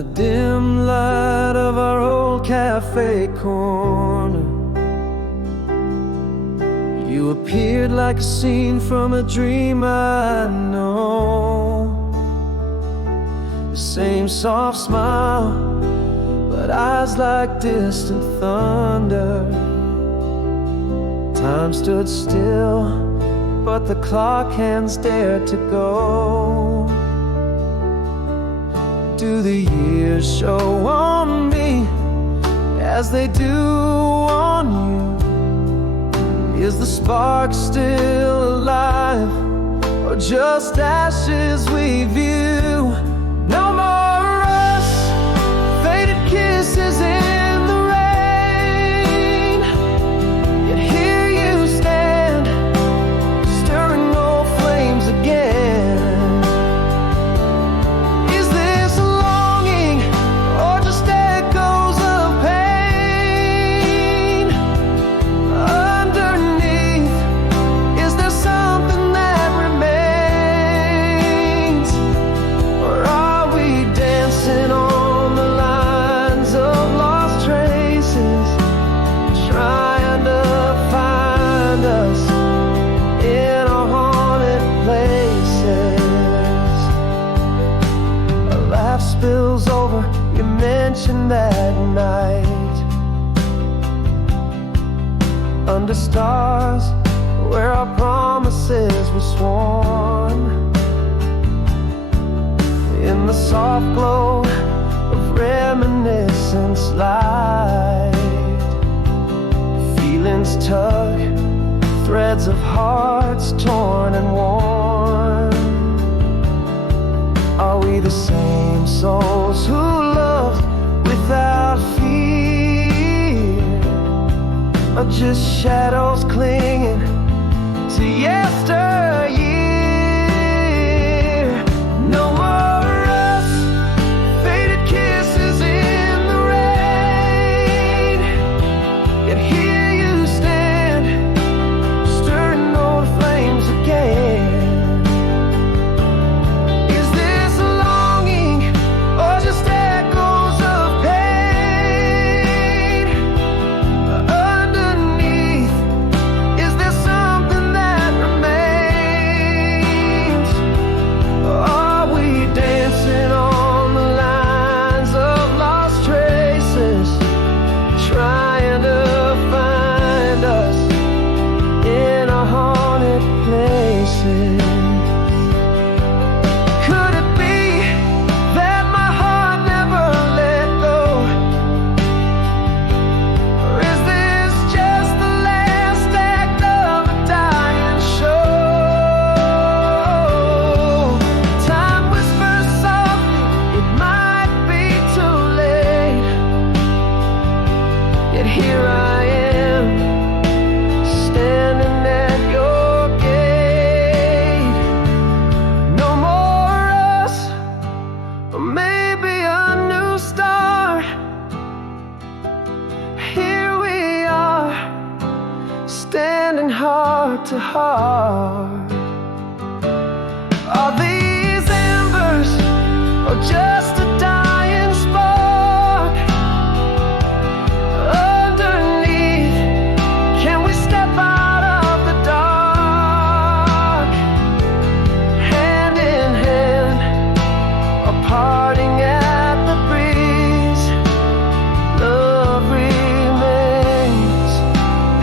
the dim light of our old cafe corner, you appeared like a scene from a dream I know. The same soft smile, but eyes like distant thunder. Time stood still, but the clock hands dared to go. Do the years show on me as they do on you? Is the spark still alive, or just ashes we view? No more us, faded kisses in the rain. Yet here you stand, stirring old flames again. Is this a longing, or just echoes of pain? Underneath, is there something that remains? Or are we dancing on the lines of lost traces, trying to find us in our haunted places? A laugh spills over, you mentioned that night under stars where our promises were sworn. In the soft glow of reminiscence light, feelings tug, threads of hearts torn and worn. Are we the same souls who loved without fear, or just shadows clinging to yesteryear? No more us, faded kisses in the rain. Yet here you stand, stirring old flames again. Is this a longing, or just echoes of pain? Underneath, is there something that remains? Are we dancing on the lines of lost traces, trying to find us in our haunted places? Could it be that my heart never let go? Or is this just the last act of a dying show? Time whispers softly, it might be too late. Yet here I am, standing at your gate. No more us, or maybe a new start. Here we are, standing heart to heart. Are these embers, or just a dying spark? Underneath, can we step out of the dark? Hand in hand, or parting at the breeze. Love remains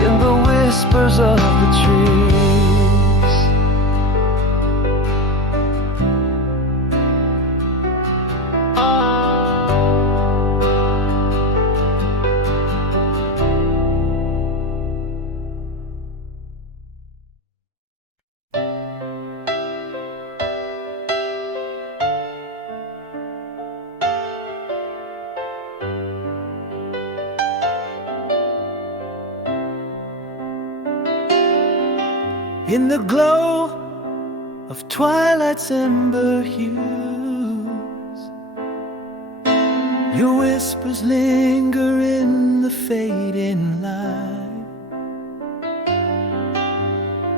in the whispers of the trees. In the glow of twilight's ember hues, your whispers linger in the fading light.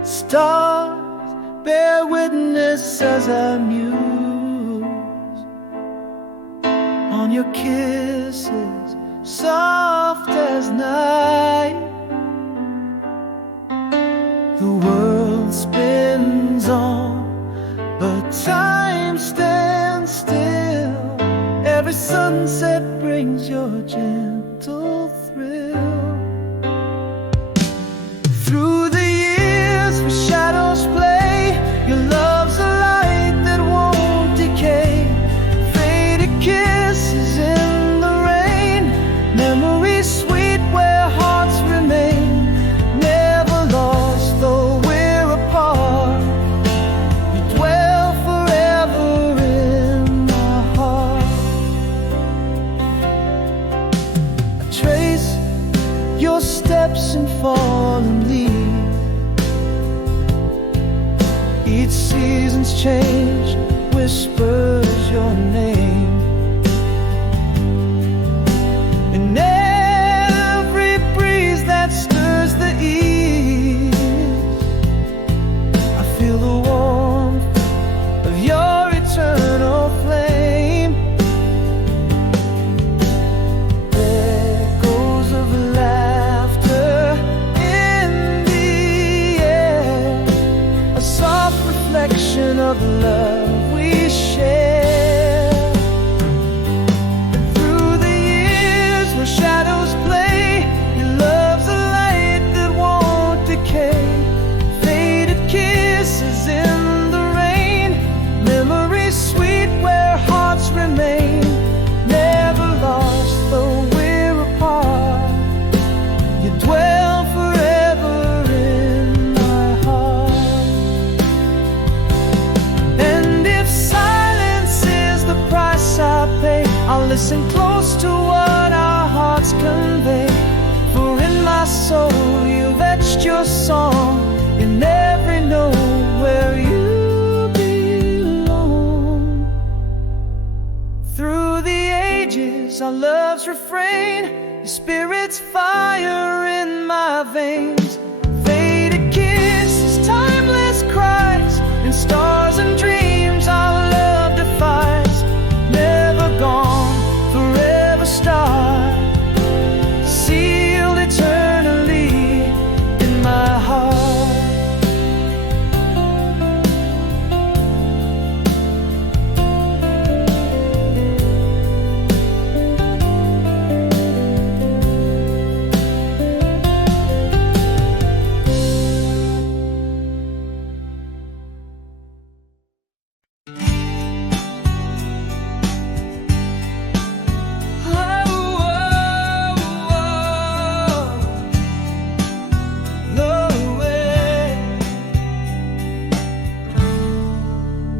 Stars bear witness as I muse on your kisses, soft as night. The world spins on, but time stands still. Every sunset brings your gentle thrill. Through the years where shadows play, your love's a light that won't decay. Faded kisses in the rain, memories sweet where hearts remain. Never lost though we're apart, you dwell forever in my heart. I trace your steps and fallen leaves. Each season's change whispers your name. In every breeze that stirs the east, I feel the warmth of your eternal flame. Echoes of laughter in the air, a soft reflection of the love we share. And through the years where shadows play, your love's a light that won't decay. Faded kisses in the rain, memories sweet where hearts remain. Never lost though we're apart, you dwell forever in my heart. And if silence is the price I pay, I'll listen close to what our hearts convey. For in my soul you've etched your song in every note where you belong. Through the ages our love's refrain, your spirit's fire in my veins. Faded kisses, timeless cries, and stars and dreams our love defies. Never gone, forever starred, sealed eternally in my heart.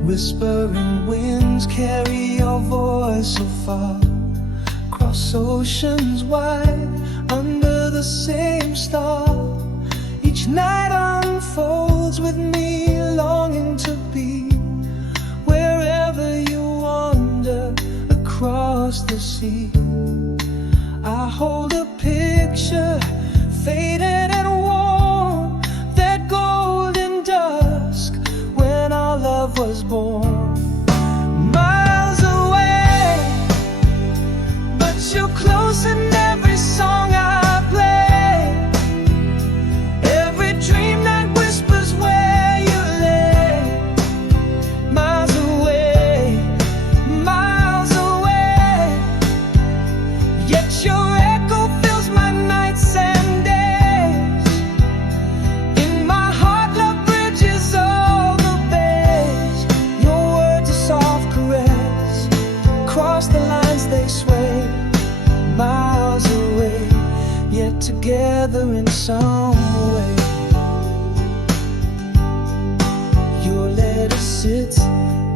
Whispering winds carry your voice so far, across oceans wide, under the same star. Each night unfolds with me, longing to be wherever you wander across the sea. I hold a picture, faded and warm, that golden dusk when our love was born. Miles away, but you're close in every song I play. Every dream that whispers where you lay. Miles away, yet your echo fills my nights and days. In my heart love bridges all the bays. Your words a soft caress, across the lines they sway. Miles away, yet together in some way. Your letter sits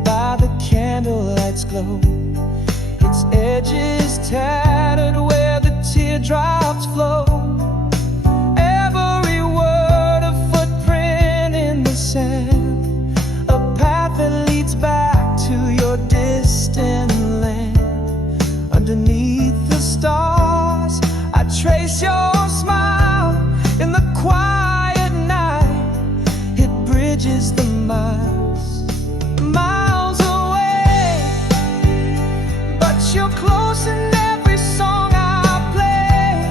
by the candlelight's glow, its edges tattered where the teardrops flow. Every word a footprint in the sand, a path that leads back to your distant land. Underneath the stars I trace your smile in the quiet night. It bridges the miles, miles away, but you feel close in every song I play.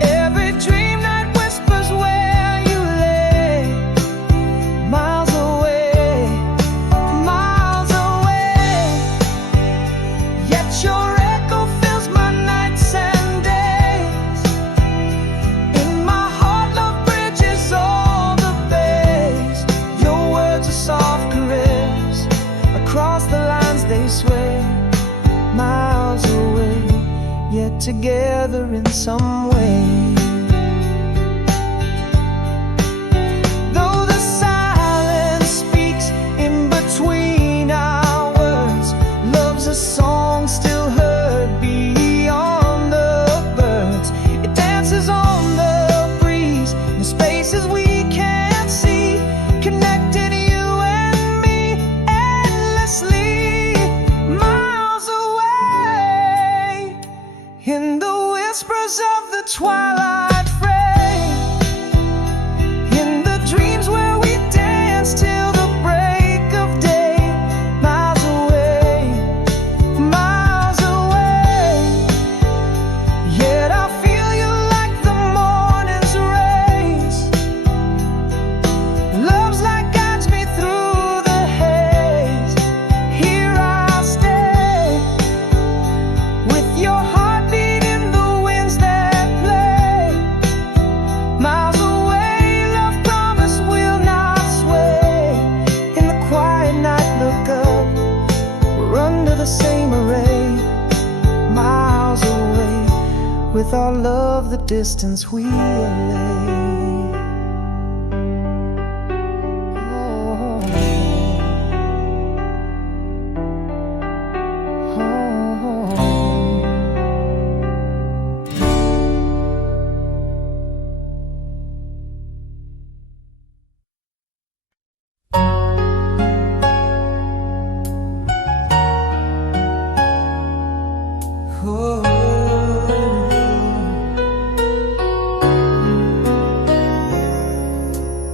Every dream night whispers where you lay. Miles away, yet your echo fills my nights and days. In my heart, love bridges all the bays. Your words are soft caress, across the lines they sway. Miles away, yet together in some way. Though the silence speaks in between our words, love's a song still heard beyond the birds. It dances on the breeze in spaces we can't see, connecting you and me endlessly. Miles away, in the whispers of the twilight fray, in the dreams where we dance till the break of day. Miles away, yet I feel you like the morning's rays. Love's like guides me through the haze. Here I'll stay, with your heartbeat in the winds that play. Miles away, love promise will not sway. In the quiet night, look up, we're under the same array. Miles away, with our love the distance we allay.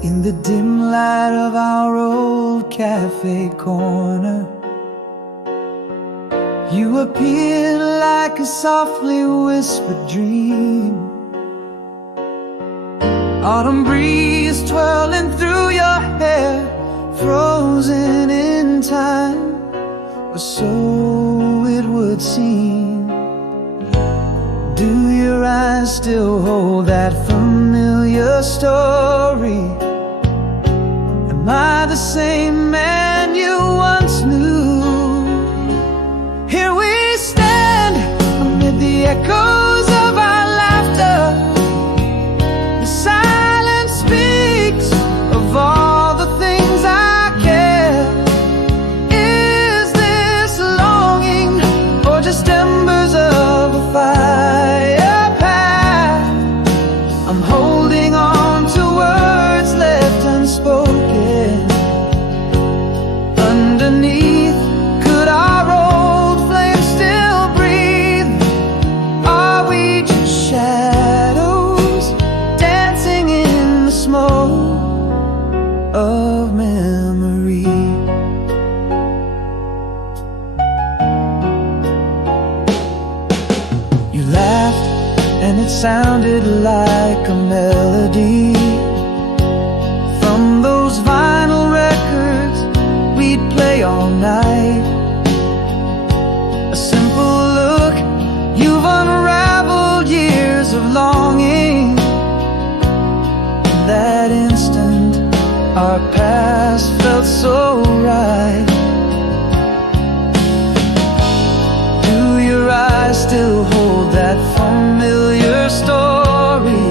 In the dim light of our old cafe corner, you appeared like a softly whispered dream. Autumn breeze twirling through your hair, frozen in time, or so it would seem. Do your eyes still hold that familiar story? Am I the same man you once knew? Here we stand amid the echoes of our laughter. The silence speaks of all the things I care. Is this longing or just embers of a fire path? I'm holding on to words left unspoken. Underneath, could our old flame still breathe? Are we just shadows dancing in the smoke of memory? You laughed and it sounded like a melody from those vinyl records we'd play all night. A simple look, you've unraveled years of longing. In that instant, our past felt so right. Do your eyes still hold that familiar story?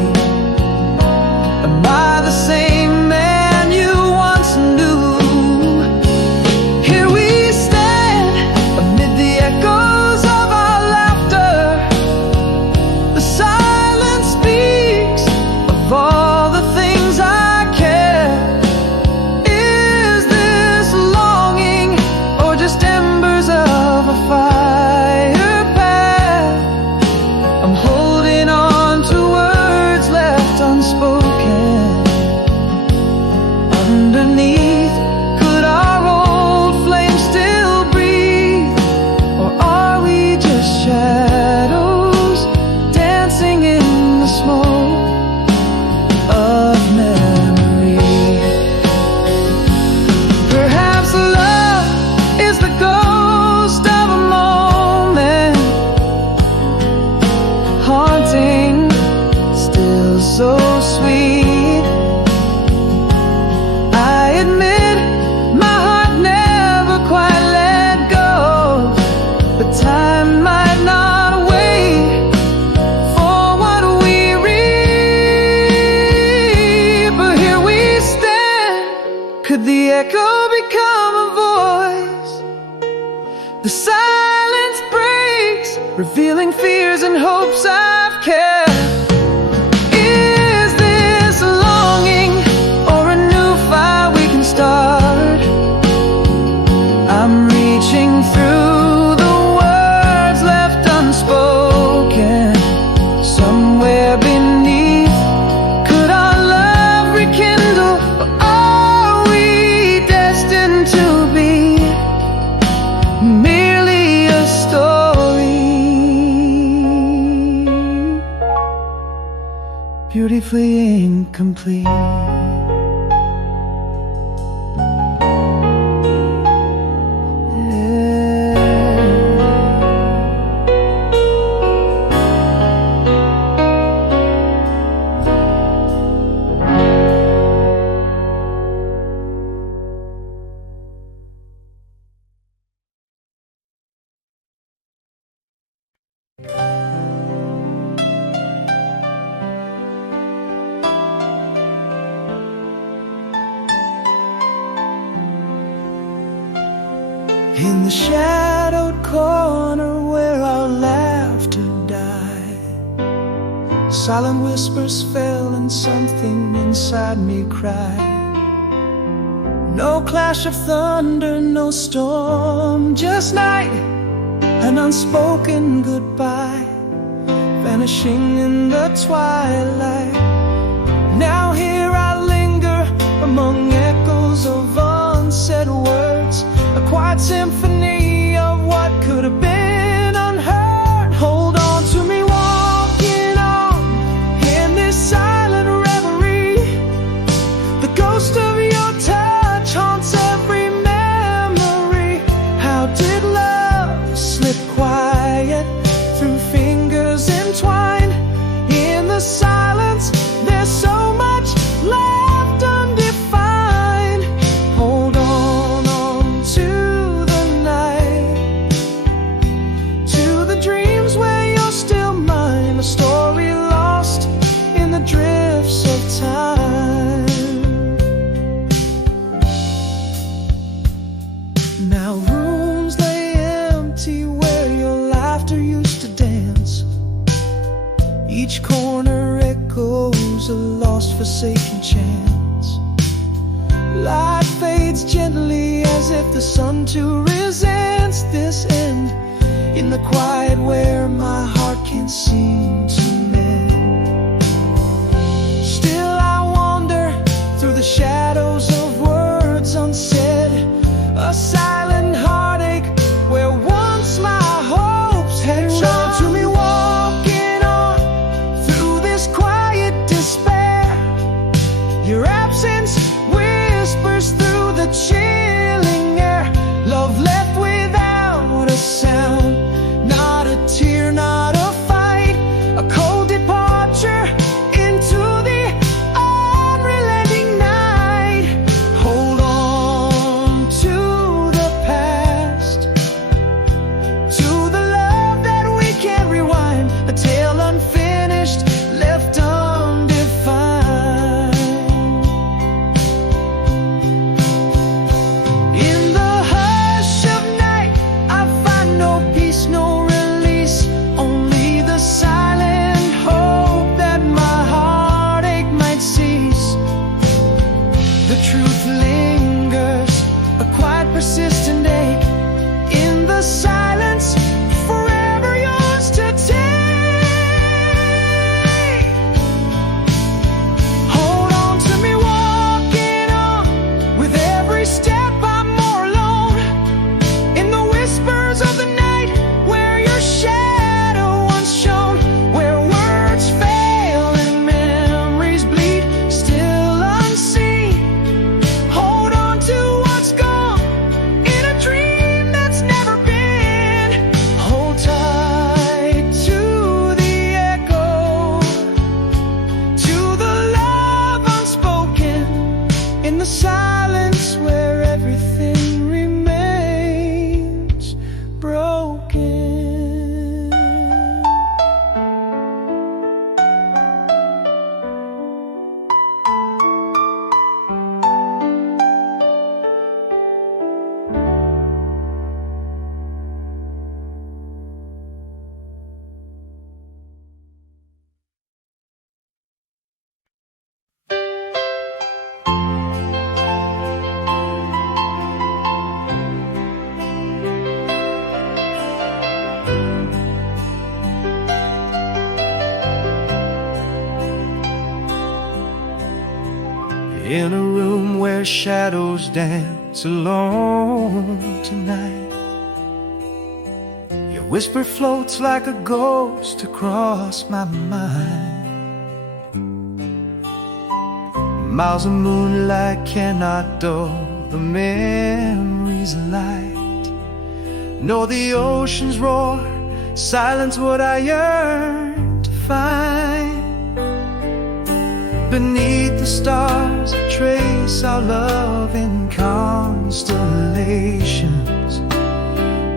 Am I the same man you once knew? Here we stand amid the echoes of our laughter. The silence speaks of all the things I care. Is this longing or just embers of a fire path? I'm holding revealing fears and hopes I've kept. Is this a longing or a new fire we can start? I'm reaching through the words left unspoken. Somewhere beneath, could our love rekindle, or are we destined to be merely a story, beautifully incomplete? In the shadowed corner where our laughter died, silent whispers fell and something inside me cried. No clash of thunder, no storm, just night, an unspoken goodbye, vanishing in the twilight. Now here I linger among echoes of unsaid words, a quiet symphony of what could have been unheard. Hold on to me, walking on in this silent reverie. The ghost of your touch haunts every memory. How did love slip quiet through fingers entwined? In the silence, there's so much left undefined. Hold on to the night, to the dreams where you're still mine, a story lost in the drifts of time. Now rooms lay empty where your laughter used to dance. Each corner echoes a lost, forsaken chance. Light fades gently as if the sun too resents this end. In the quiet where my heart can't seem to mend, still I wander through the shadows of words unsaid. A silent heartache where once my hopes had run. To me, walking on through this quiet despair. Your absence whispers through the chilling air. Love left without a sound, not a tear, not a fight, a cold in a room where shadows dance alone tonight. Your whisper floats like a ghost across my mind. Miles of moonlight cannot dull the memories of light, nor the ocean's roar silence what I yearn to find. Beneath the stars I trace our love in constellations,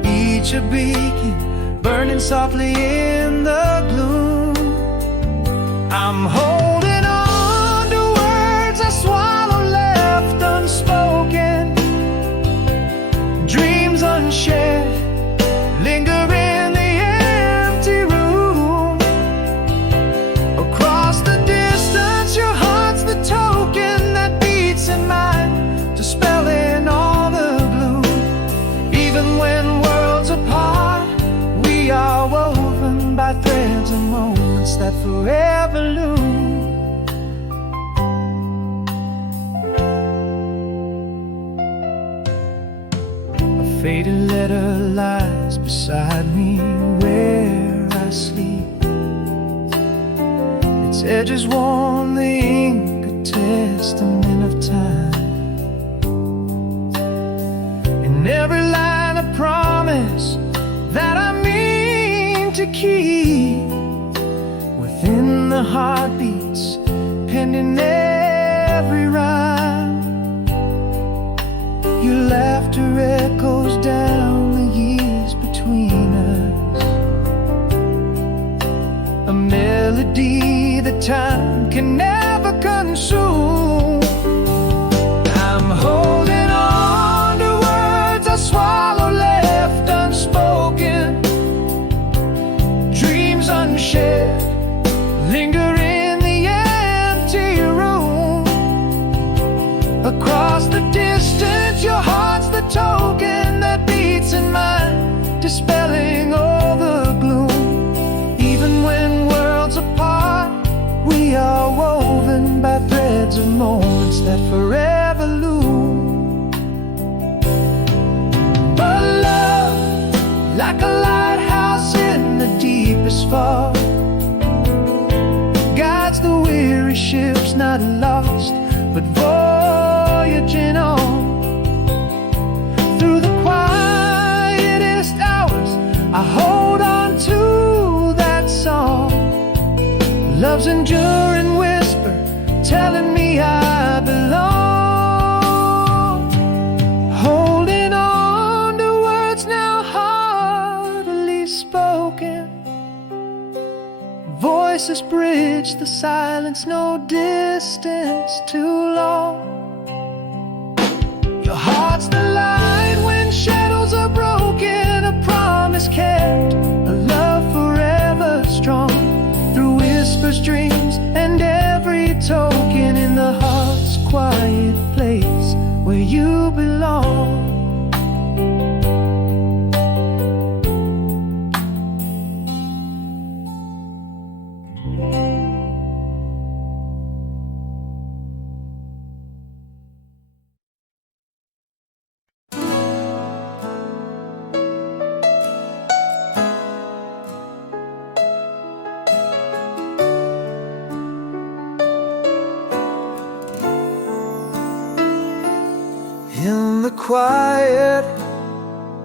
each a beacon burning softly in the gloom. I'm holding on to words I swallow left unspoken, dreams unshared linger in the empty room. Across the distance your heart's the token that beats in mine, dispelling all the gloom. Even when worlds apart, we are woven by threads and moments that forever loom. A faded letter lies beside me where I sleep. Its edges worn, the ink a testament of time. In every line a promise that I mean to keep, within the heartbeats pending every rhyme. Your laughter echoes down the years between us, a melody that time can never consume. I'm holding on to words I swallow left unspoken, dreams unshared linger in the empty room. Across the distance your heart's the token that beats in mine, dispelling all the gloom. Even when worlds apart, we are woven by threads of moments that forever loom. But love, like a lighthouse in the deepest fog, guides the weary ships not lost but voyaging on. Through the quietest hours I hold on to that song, love's enduring whisper telling me I belong. Holding on to words now hardly spoken, voices bridge the silence, no distance too long. Your heart's the light when shadows are broken, a promise kept, a love forever strong. Through whispers, dreams, and every token in the heart's quiet place where you belong. In the quiet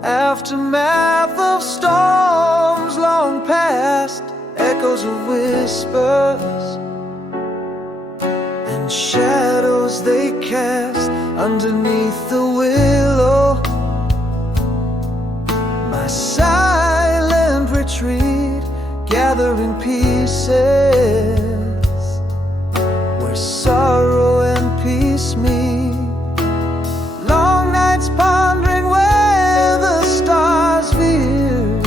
aftermath of storms long past, echoes of whispers and shadows they cast underneath the willow. My silent retreat, gathering pieces where sorrow and peace meet. Long nights pondering where the stars veer,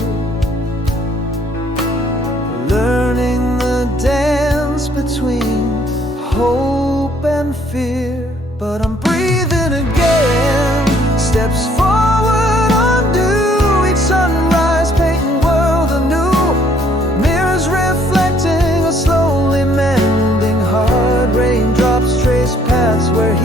learning the dance between hope and fear. But I'm breathing again, steps forward undo, each sunrise painting world anew, mirrors reflecting a slowly mending heart, raindrops trace paths where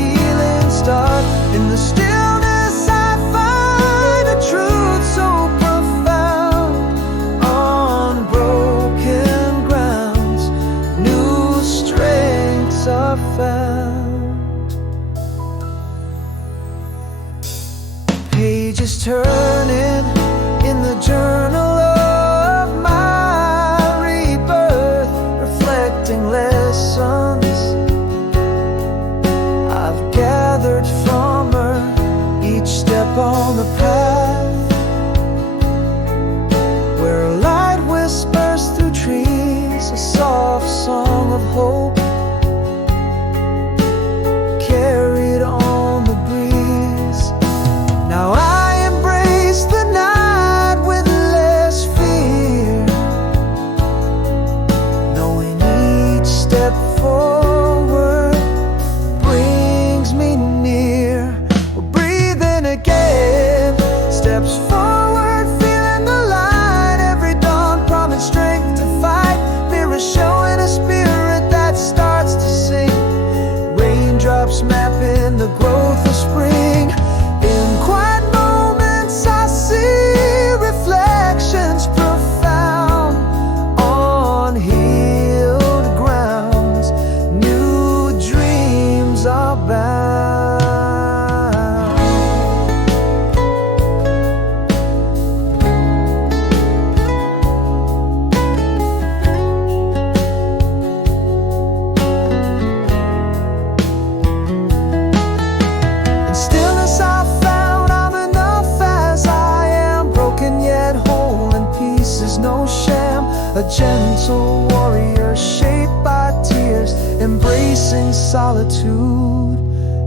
no sham, a gentle warrior shaped by tears, embracing solitude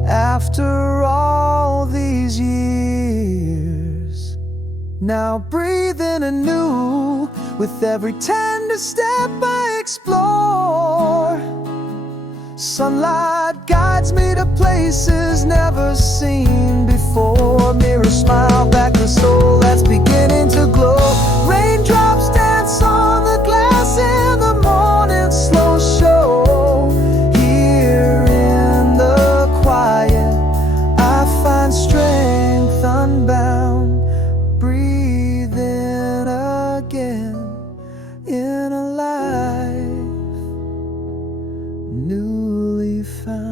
after all these years. Now breathing anew, with every tender step I explore. Sunlight guides me to places never seen before. Mirror smile back the soul that's beginning to glow. Raindrops dance on the glass in the morning slow show. Here in the quiet I find strength unbound, breathing again in a life newly found.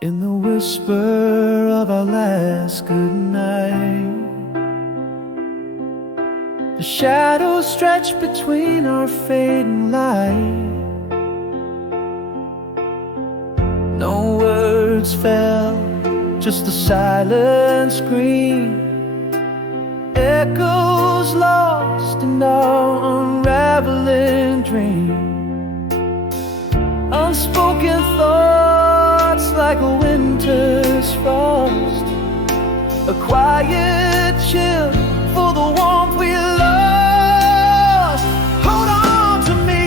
In the whisper of our last goodnight, the shadows stretch between our fading light. No words fell, just a silent scream, echoes lost in our unraveling dream. Unspoken thoughts like a winter's frost, a quiet chill for the warmth we lost. Hold on to me,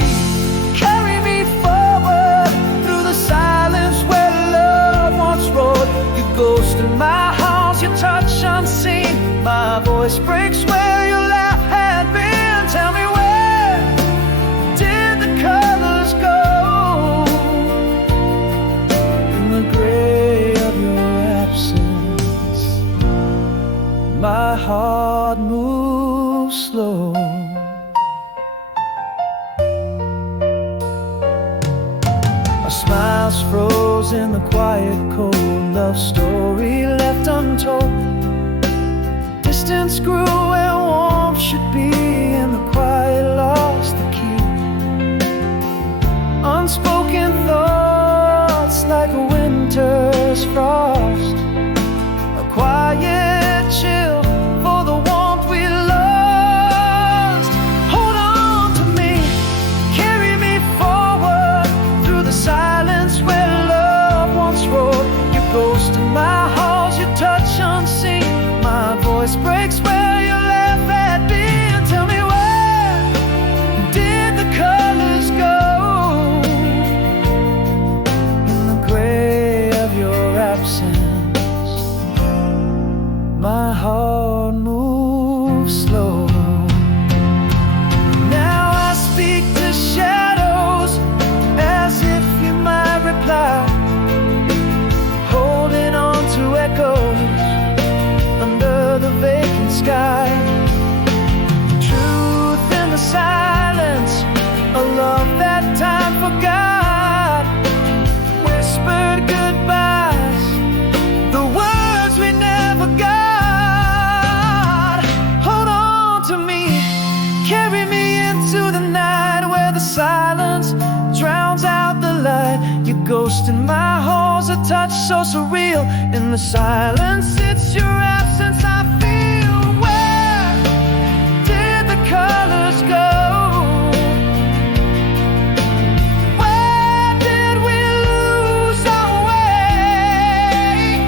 carry me forward through the silence where love once roared. You ghost in my house, your touch unseen, my voice breaks where your laugh had been. Tell me, where did the colors go in the gray of your absence? My heart moves slow. Our smiles froze in the quiet cold, love story left untold. Distance grew where warmth should be, and the quiet lost the key. Unspoken thoughts like a winter's frost, a quiet chill for the warmth we lost. Hold on to me, carry me forward through the silence where love once roared. You ghost in my halls, your touch unseen, my voice breaks where your laugh had been. Tell me, where did the colors go in the gray of your absence? My heart moves slow. Now I speak to shadows as if you might reply, holding on to echoes under the vacant sky. Truth in the silence, a love that time forgot, whispered goodbyes, the words we never got. Hold on to me, carry me into the night where the silence drowns out the light. You ghost in my halls, a touch so surreal. In the silence, it's your absence I feel. Where did the colors go? Where did we lose our way?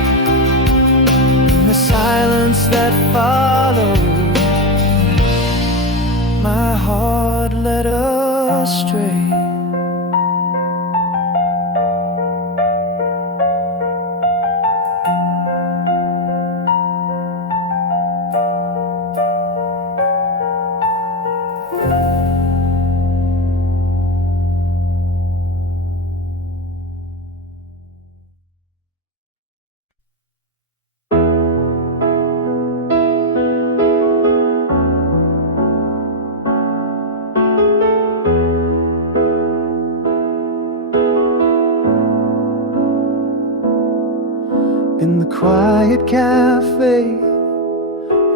In the silence that followed, my heart led astray. in the quiet cafe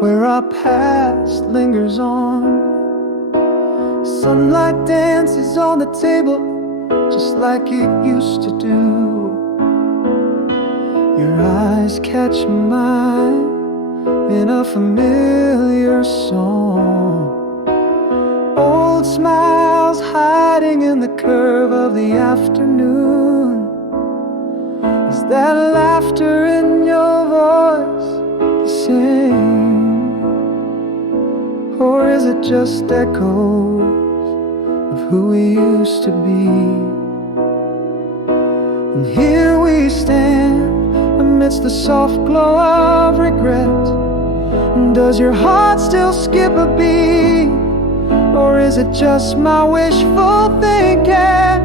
where our past lingers on. Sunlight dances on the table just like it used to do. Your eyes catch mine in a familiar song. Old smiles hiding in the curve of the afternoon. Is that laughter in your voice the same? Or is it just echoes of who we used to be? And here we stand amidst the soft glow of regret. And does your heart still skip a beat? Or is it just my wishful thinking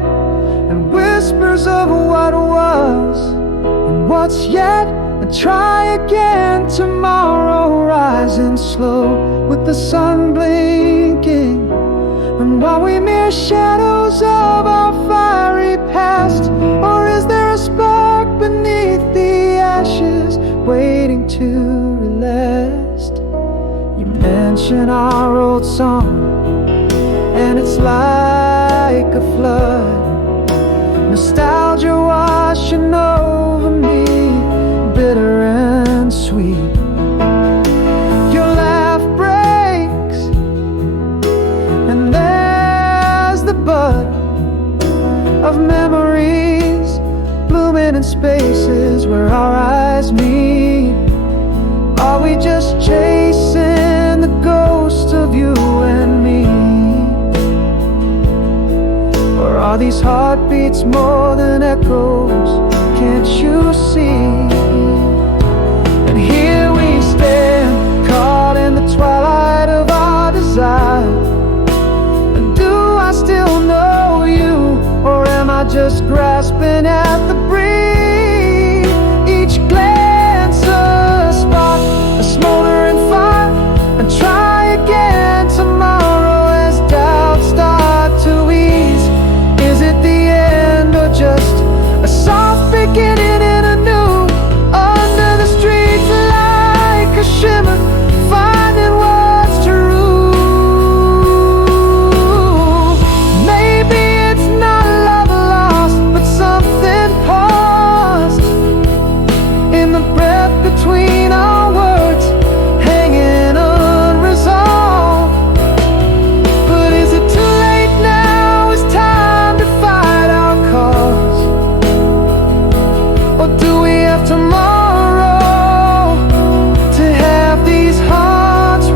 and whispers of what was and what's yet? And try again tomorrow, rising slow with the sun blinking. And are we mere shadows of our fiery past? Or is there a spark beneath the ashes waiting to relest? You mention our old song, and it's like a flood, nostalgia washing over me, bitter and sweet. Your laugh breaks, and there's the bud of memories blooming in spaces where our eyes meet. Are we just chasing the ghost of you and me? Or are these heartbeats more than echoes? Can't you see? And here we stand, caught in the twilight of our desire. And do I still know you? Or am I just grasping at the breeze? Each glance a spark, a smoldering fire. And try again tomorrow as doubts start to ease. Is it the end or just a soft beginning in a new? Under the streets like a shimmer, finding what's true. Maybe it's not love lost, but something paused in the breath between our words, hanging unresolved. But is it too late now? Is time to fight our cause? Or do we have tomorrow to have these hearts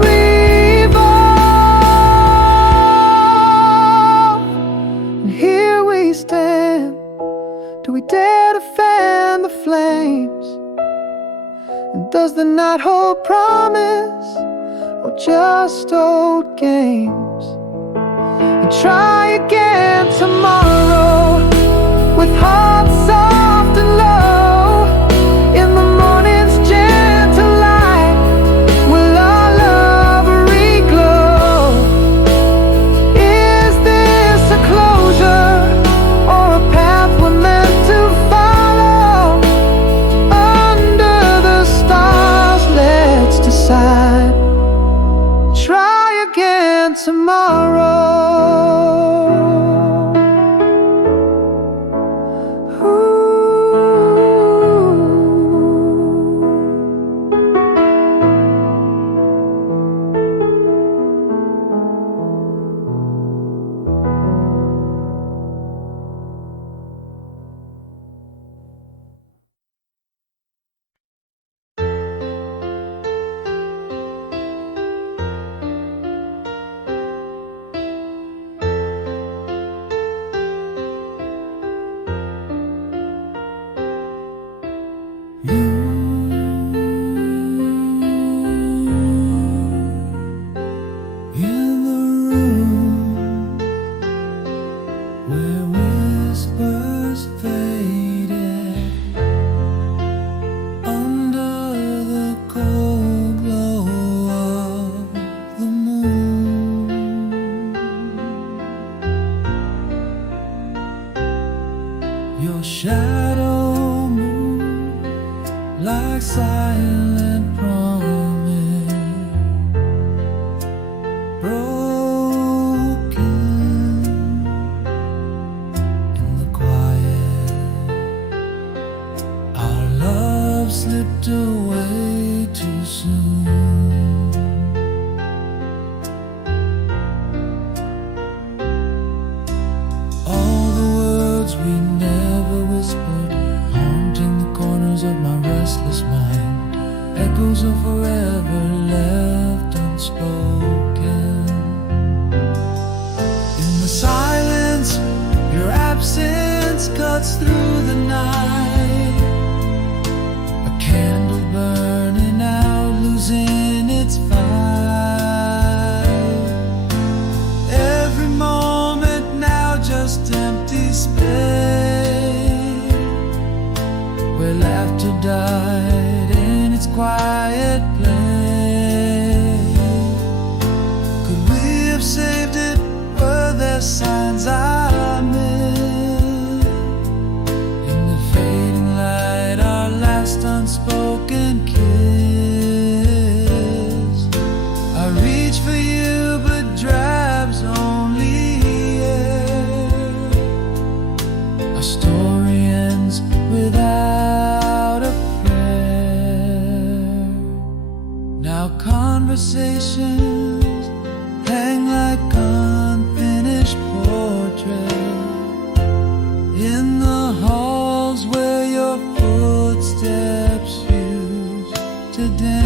revolve? And here we stand. Do we dare to fan the flames? And does the night hold promise or just old games? And try again tomorrow with hearts soft and low. In the morning's gentle light will our love reglow. Is this a closure or a path we're meant to follow? Under the stars, let's decide. Try again tomorrow. like silent promise, broken in the quiet. Our love slipped away too soon. All the words we never whispered, haunting the corners of my restless mind, echoes of forever left unspoken. In the silence, your absence cuts through the night, a candle burning out, losing its fire. Every moment now just empty space, where laughter died in its quiet place. Could we have saved it? Were there signs I missed? In the fading light, our last unspoken kiss. I reach for you, but drabs only air. Our story ends without a prayer. Now conversations hang like unfinished portraits in the halls where your footsteps used to dance.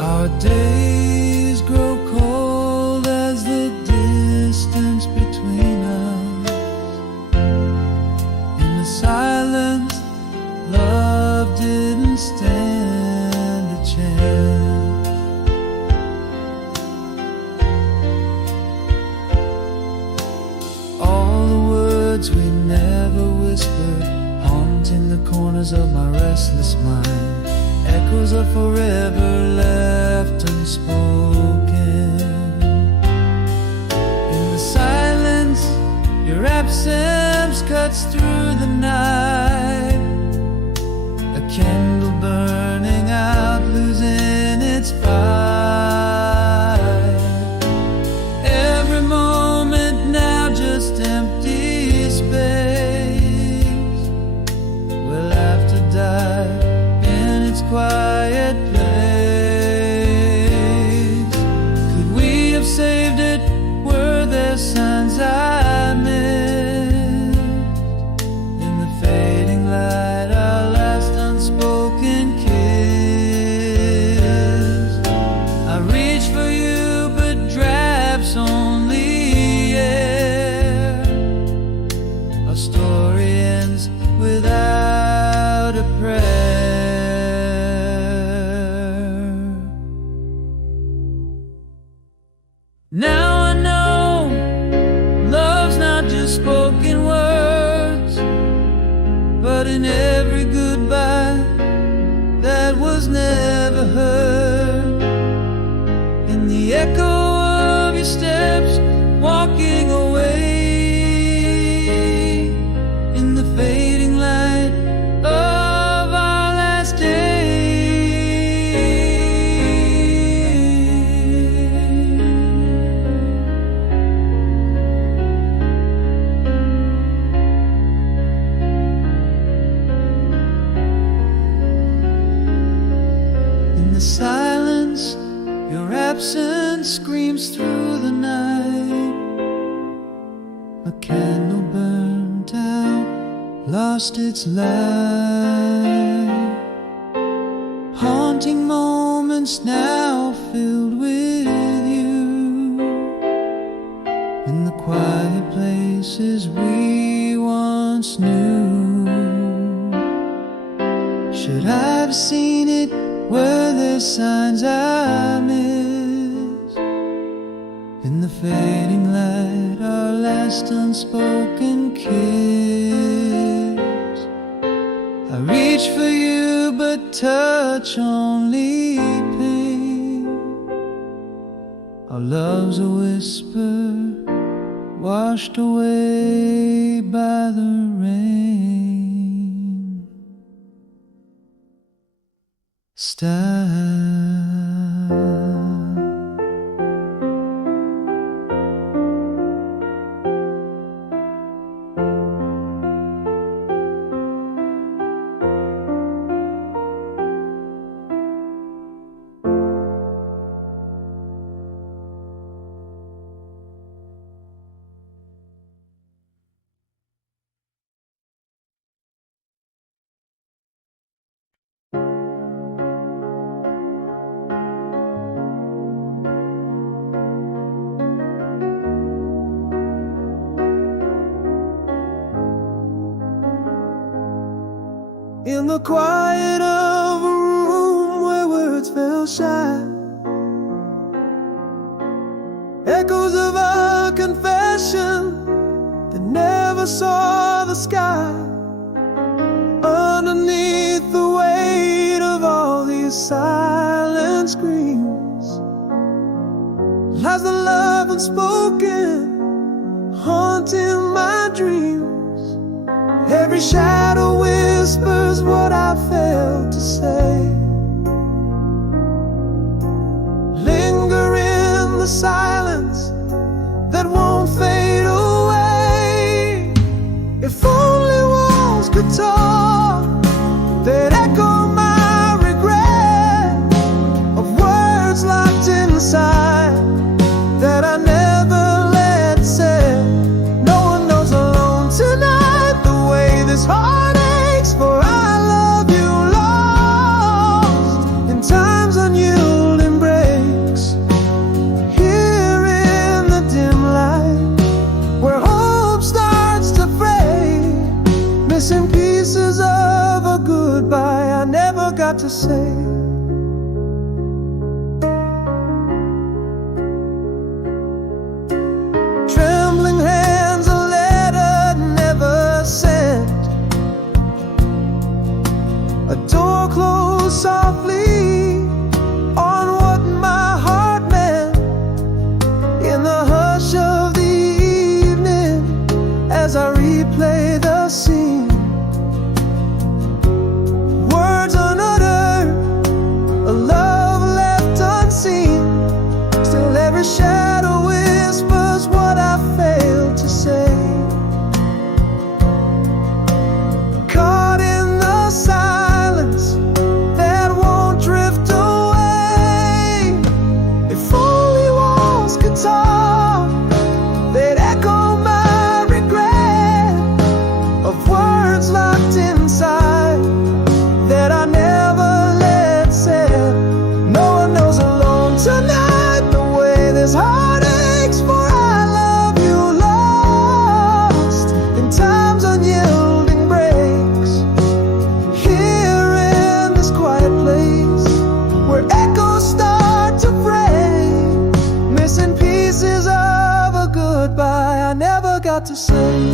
Our days grow cold as the distance between us. In the silence, love didn't stand a chance. All the words we never whispered, haunting the corners of my restless mind, echoes of forever left unspoken. In the silence, your absence cuts through the night, a candle burning out, losing its fire. Every moment now just empty space, where laughter died in its quiet place. Could we have saved it? Were there signs I missed? In the fading light, our last unspoken kiss. I reach for you, but drabs only air. Our story ends without a prayer. Now I know love's not just spoken words, but in every goodbye that was never heard, in the echo of your steps walking away, in the fading light of our last day. In the silence, your absence screams through the night, a candle burnt out, lost its light. Haunting moments now filled with you, in the quiet places we once knew. Should I have seen it? Were there signs I missed? In the fading light, our last unspoken kiss. I reach for you, but touch only pain. Our love's a whisper washed away by the rain. Style. In the quiet of a room where words fell shy, echoes of a confession that never saw the sky. Underneath the weight of all these silent screams lies the love unspoken, haunting my dreams. Every shadow whispers what I failed to say. Linger in the silence that won't fade away. If only walls could talk, they'd echo my regret of words locked inside that I never let set. No one knows alone tonight this heart aches, for I love you lost in time's unyielding breaks. Here in the dim light where hope starts to fray, missing pieces of a goodbye I never got to say. Trembling hands, a letter never sent. A door closed softly on what my heart meant. In the hush of the evening, as I replay the scene, words unuttered, a love left unseen. Still every shadow whispers what I failed to say. Caught in the silence that won't drift away. If only walls could talk, they'd echo my regret of words locked inside that I never let set. No one knows alone tonight the way this heart aches, for I love you lost in time's unyielding breaks. Here in this quiet place where echoes start to fray, missing pieces of a goodbye I never got to say.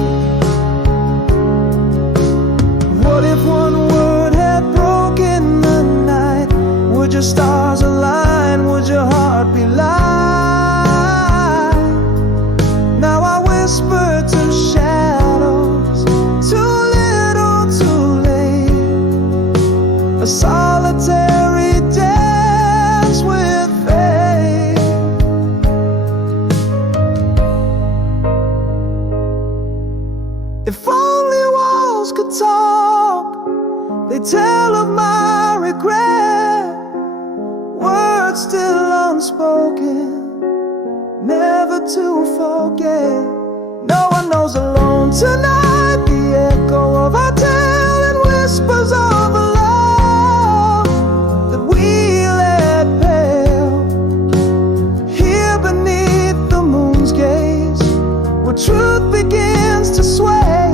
What if one word had broken the night? Would your stars align? Would your heart be light? Now I whisper to shadows, too little, too late. A solitary dance with fate. If only walls could talk, they tell of my regret. Words still unspoken, never to forget. No one knows alone tonight the echo of our tale and whispers of a love that we let pale. Here beneath the moon's gaze, where truth begins to sway,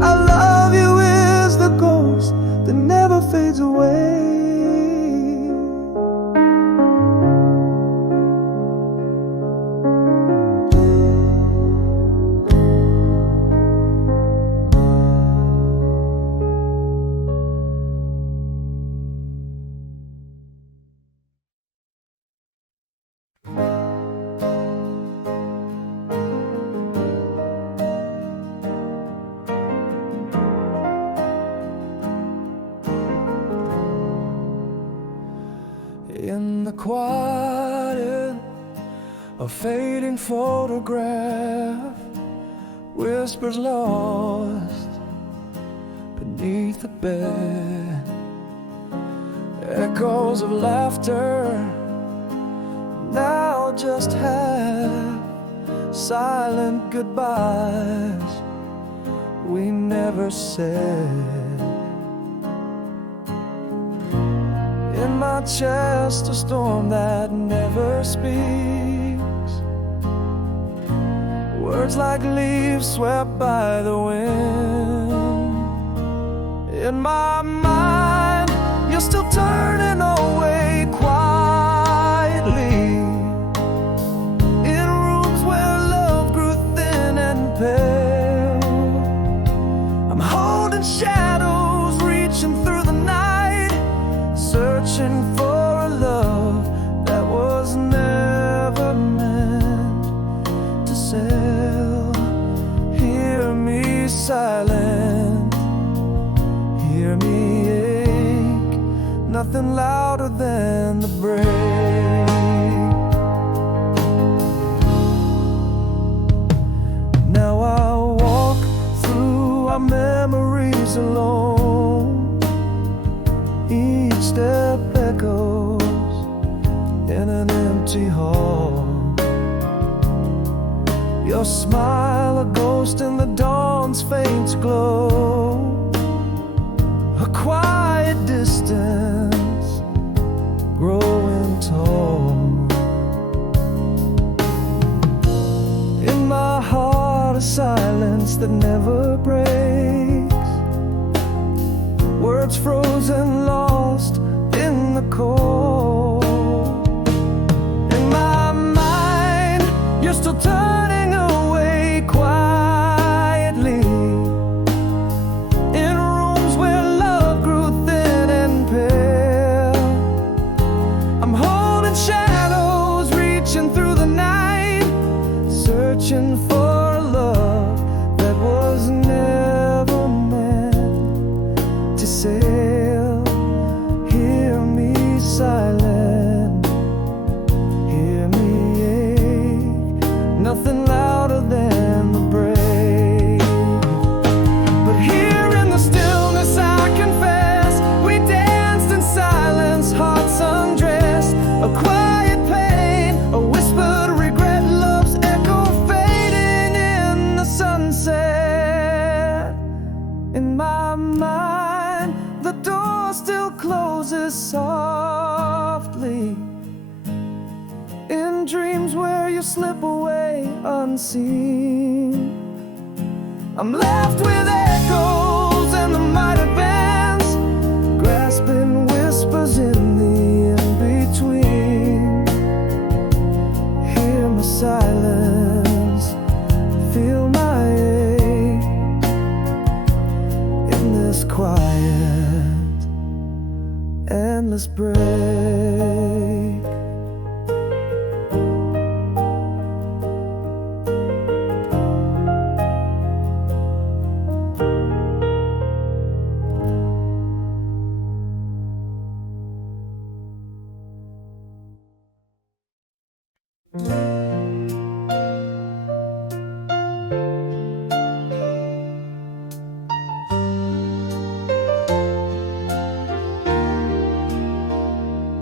I love you is the ghost that never fades away. the quiet, a fading photograph, whispers lost beneath the bed, echoes of laughter now just have silent goodbyes we never said. In my chest a storm that never speaks, words like leaves swept by the wind. In my mind you're still turning away quietly, in rooms where love grew thin and pale. I'm holding shadows, reaching through the night, searching for a love that was never meant to sail. Hear me silent, hear me ache, nothing louder than the break. Now I walk through our memories alone, each step echoes in an empty hall. Your smile a ghost in the dawn's faint glow, a quiet distance growing tall. In my heart a silence that never breaks, words frozen, lost in the cold. In my mind you're still turning away quietly, in rooms where love grew thin and pale. I'm holding shadows, reaching through the night, searching for a love that was never meant to sail. Hear me silent, hear me ache, nothing louder than the break. But here in the stillness I confess, we danced in silence, hearts undressed, a quiet pain, a whispered regret, love's echo fading in the sunset. In my mind the door still closes softly, in dreams where you slip away unseen. I'm left with echoes and the might advance, grasping whispers in the in-between. Hear my silence, feel my ache, in this quiet, endless break.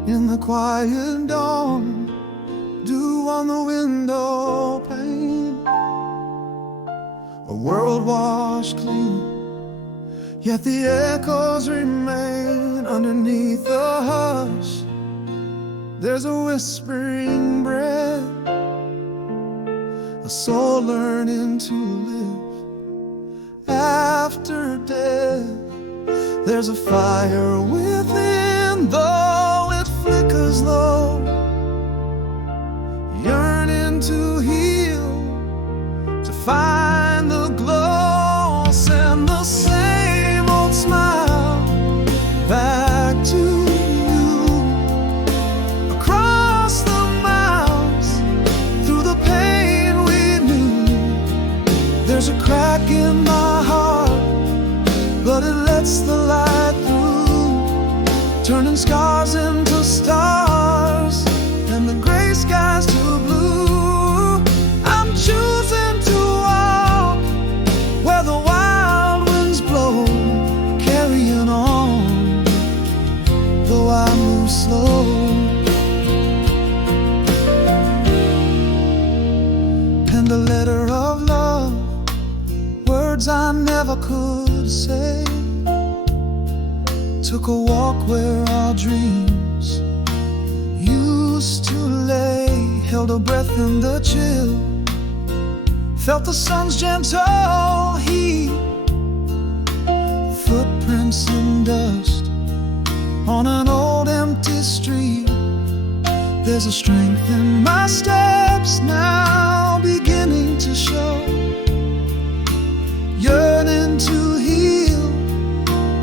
In the quiet dawn, dew on the window pane, a world washed clean, yet the echoes remain underneath the hush. There's a whispering breath, a soul learning to live after death. There's a fire within, though it flickers low, yearning to heal, to find the glow. Send the same old smile back to you, across the miles, through the pain we knew. There's a crack in my heart, but it lets the light through, turning scars into stars. words I never could say. Took a walk where our dreams used to lay. Held a breath in the chill, felt the sun's gentle heat. Footprints in dust on an old empty street. There's a strength in my steps now beginning to show. Yearning to heal,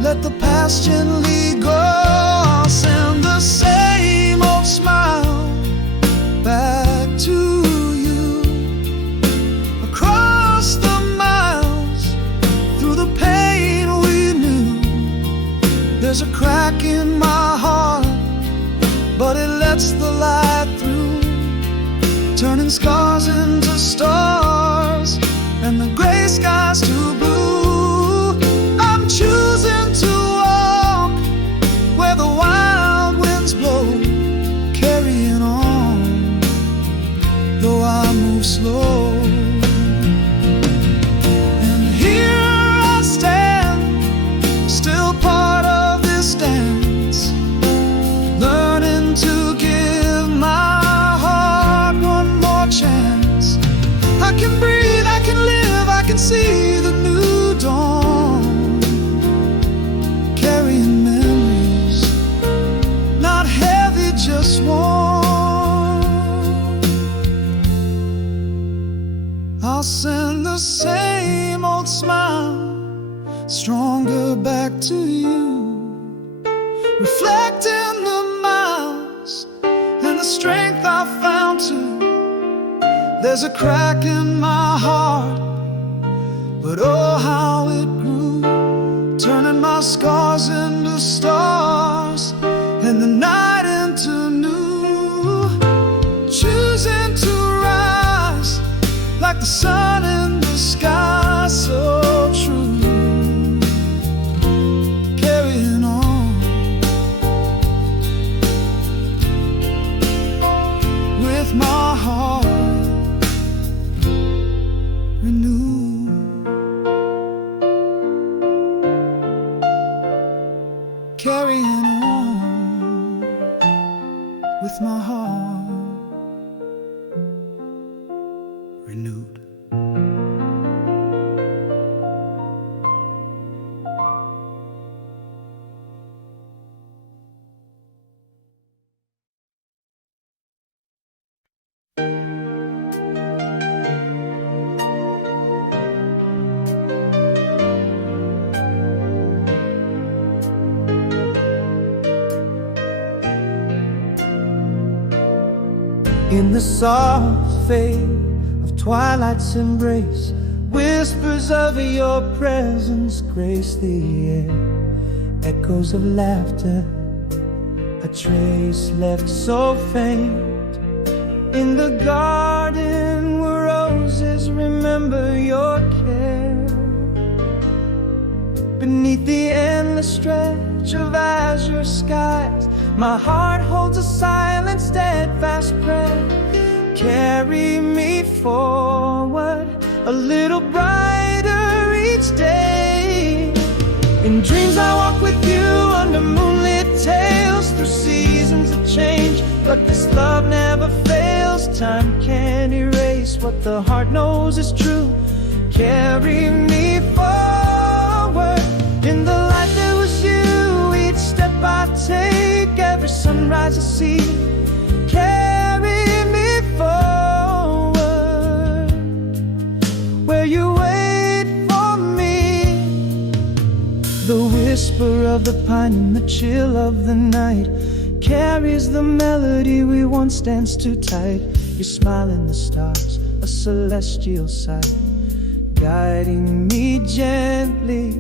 let the past gently go. I'll send the same old smile back to you. Across the miles, through the pain we knew. There's a crack in my heart, but it lets the light through, turning scars into stars and the gray skies to blue. I'm choosing to walk where the wild winds blow, carrying on, though I move slow. And here I stand, still part of this dance, learning to give my heart one more chance. I can breathe, I can live, I can see the new dawn. Carrying memories, not heavy, just warm. I'll send the same old smile, stronger back to you. Reflecting the miles and the strength I found too. There's a crack in my heart, but oh how it grew, turning my scars into stars and the night into new. Choosing to rise like the sun in the sky, so true. Carrying on with my heart renewed. Carrying on with my heart renewed. In the soft fade of twilight's embrace, whispers of your presence grace the air. Echoes of laughter, a trace left so faint. In the garden where roses remember your care. Beneath the endless stretch of azure skies, my heart holds a silent, steadfast prayer. Carry me forward, a little brighter each day. In dreams I walk with you under moonlit tales, through seasons of change, but this love never fails. Time can't erase what the heart knows is true. Carry me forward, in the light that was you, each step I take, every sunrise I see. Carry me forward, where you wait for me. The whisper of the pine and the chill of the night carries the melody we once danced too tight. Your smile in the stars, a celestial sight, guiding me gently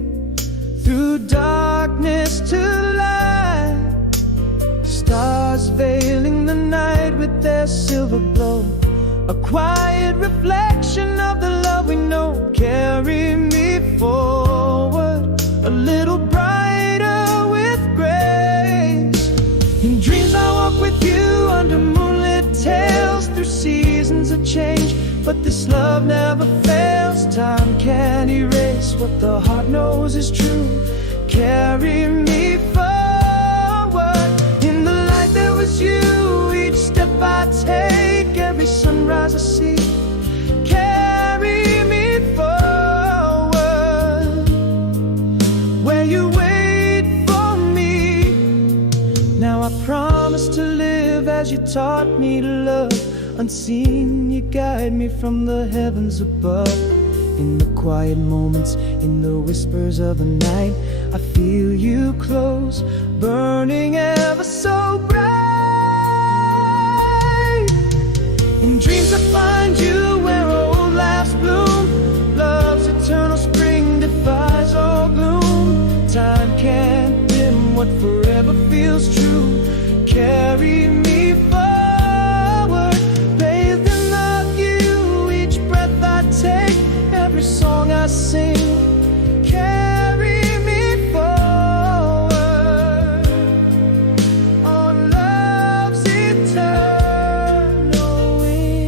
through darkness to light. Stars veiling the night with their silver glow, a quiet reflection of the love we know. Carry me forward, a little brighter with grace. In dreams I walk with you under moonlit tales, through seasons of change, but this love never fails. Time can't erase this, what the heart knows is true. Carry me forward. In the light there was you. Each step I take, every sunrise I see. Carry me forward, where you wait for me. Now I promise to live as you taught me to love. Unseen, you guide me from the heavens above. In the quiet moments, in the whispers of the night, I feel you close, burning ever so bright. In dreams I find you where old laughs bloom. Love's eternal spring defies all gloom. Time can't dim what forever feels true. Carry me forward, bathed in love you. Each breath I take, every song I sing. Carry me forward on love's eternal wing.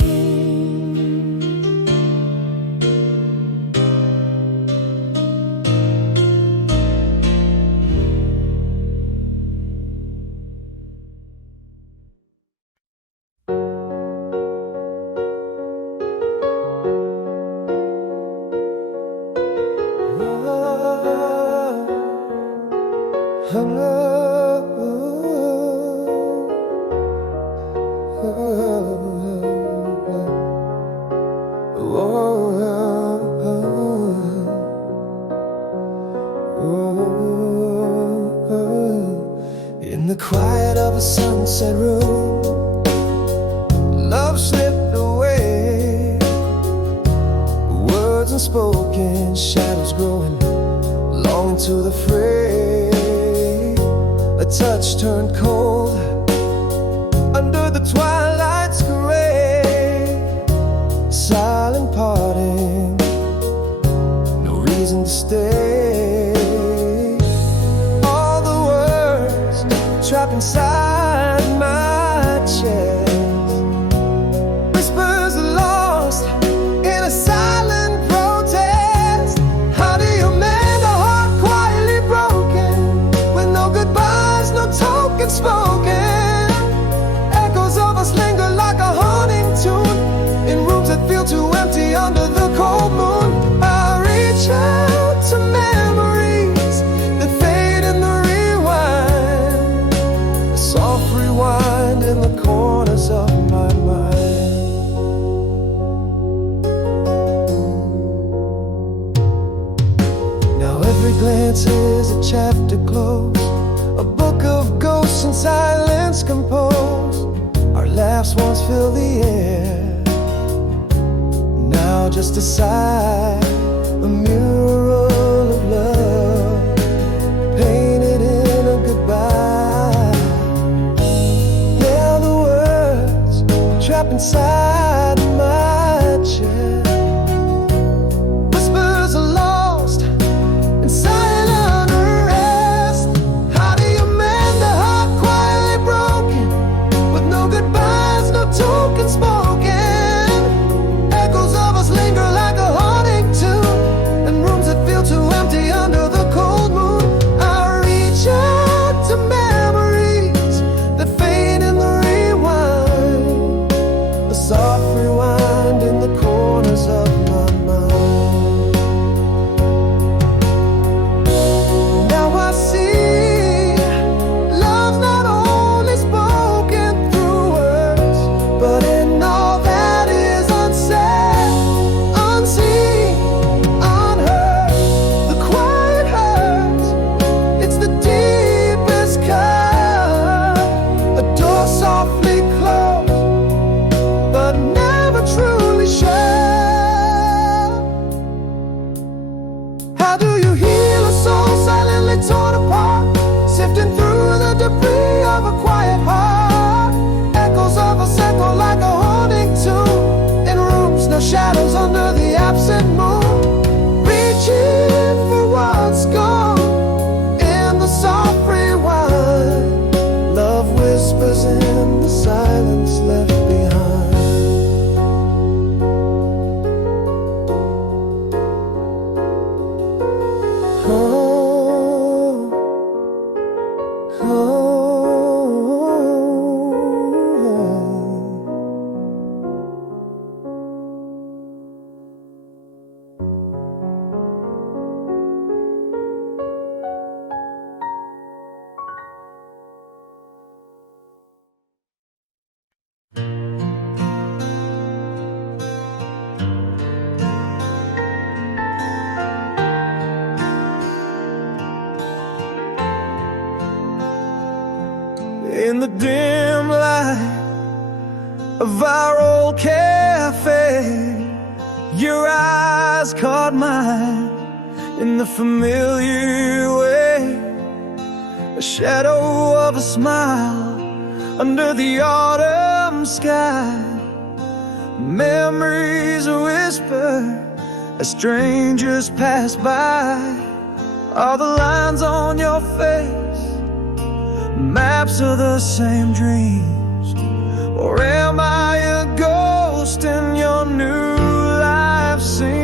In the quiet of a sunset room, love slipped away. Words unspoken, shadows growing, longing to the fray. A touch turned cold under the twilight's gray. Silent parting, no reason to stay. All the words trapped inside my chest, whispers are lost in a silent protest. How do you mend a heart quietly broken, with no goodbyes, no token spoken? Echoes of us linger like a haunting tune in rooms that feel too empty under the cold moon. I reach out to memories that fade in the rewind, a soft rewind in the corners of my mind. Now every glance is a chapter closed, a book of ghosts and silence composed. Our laughs once filled the air, now just a sigh, a mural of love painted in a goodbye. Yeah, the words trapped inside my chest, whispers are lost in silent arrest. How do you mend a heart quietly broken, with no goodbyes, no token spoken? Echoes of us linger like a haunting tune, and in the dim light of our old cafe. Your eyes caught mine in the familiar way, a shadow of a smile under the autumn sky. Memories whisper as strangers pass by. Are the lines on your face maps of the same dreams, or am I a ghost in your new life scenes?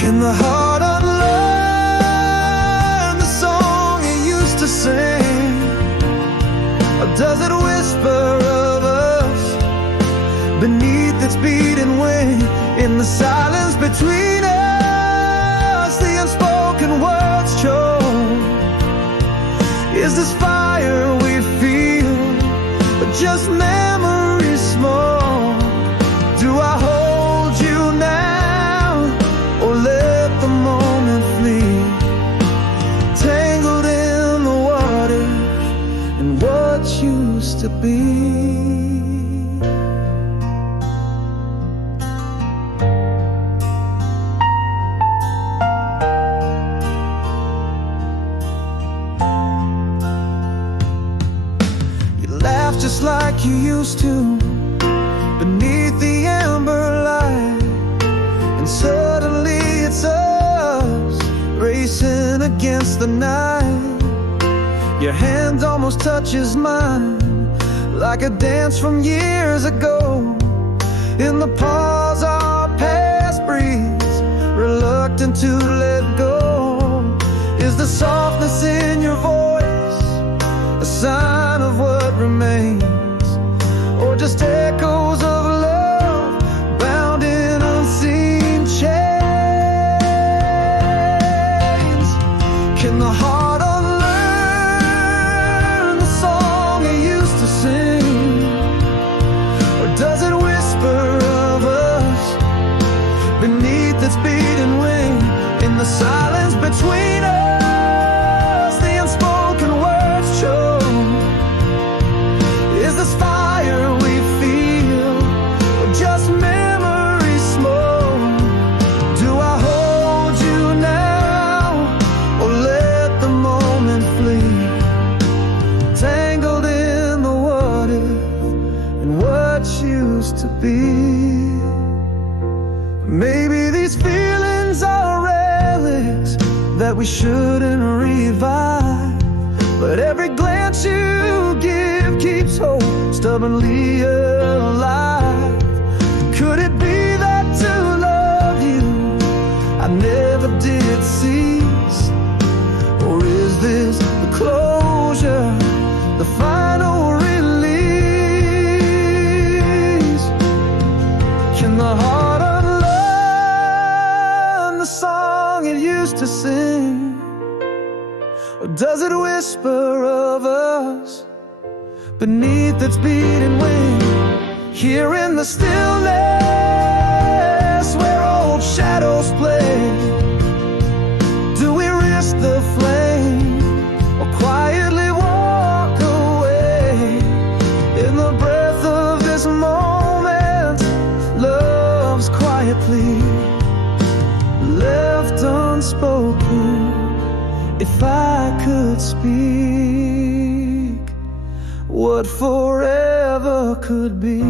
Can the heart unlearn the song it used to sing, or does it whisper of us beneath its beating wing? In the silence between us, the unspoken words choke. Is this fire we feel, or just memory smoke? Do I hold you now, or let the moment flee, tangled in the waters and what used to be? Just like you used to, beneath the amber light, and suddenly it's us racing against the night. Your hand almost touches mine, like a dance from years ago. In the pause our past breathes, reluctant to let go. Is the softness in your voice a sign of what remains, or just echoes of love bound in unseen chains? Can the heart unlearn the song it used to sing, or does it whisper of us beneath its beating wing? In the silence between us, the unspoken words choke. Is this fire we feel, or just memory smoke? Do I hold you now, or let the moment flee, tangled in the water and what used to be? Maybe these feelings are relics that we shouldn't revive, but every glance you give keeps hope stubbornly alive. Could it be that to love you I never did cease, or is this the closure, the final release? Can the heart unlearn the song it used to sing, or does it whisper of us beneath its beating wing? Here in the stillness where old shadows play, do we risk the flame, or quietly walk away? In the breath of this moment, love's quiet plea left unspoken. If I could speak, what forever could be.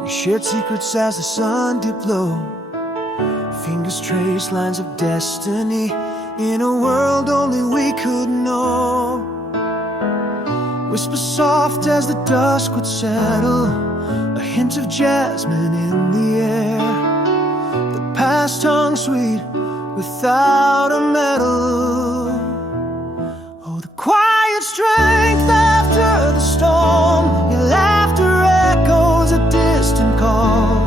We shared secrets as the sun dipped low. Fingers trace lines of destiny in a world only we could know. whisper soft as the dusk would settle, a hint of jasmine in the air. The past hung sweet without a medal. Oh, the quiet strength after the storm, your laughter echoes a distant call.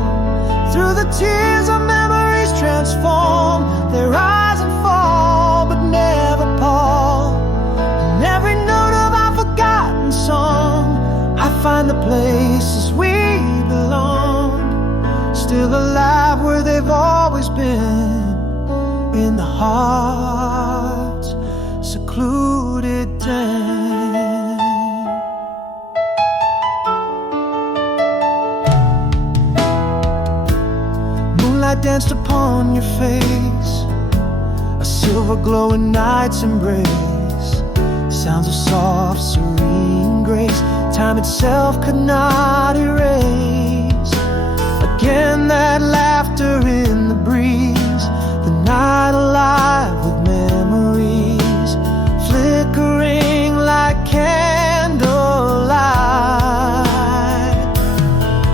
Through the tears of memories transform, they rise and fall but never pall. In every note of our forgotten song, I find the places we belong, still alive where they've always been, in the heart's secluded den. Moonlight danced upon your face, a silver glow in night's embrace, sounds of soft, serene grace time itself could not erase. Again that laughter in the breeze, the night alive with memories, flickering like candlelight.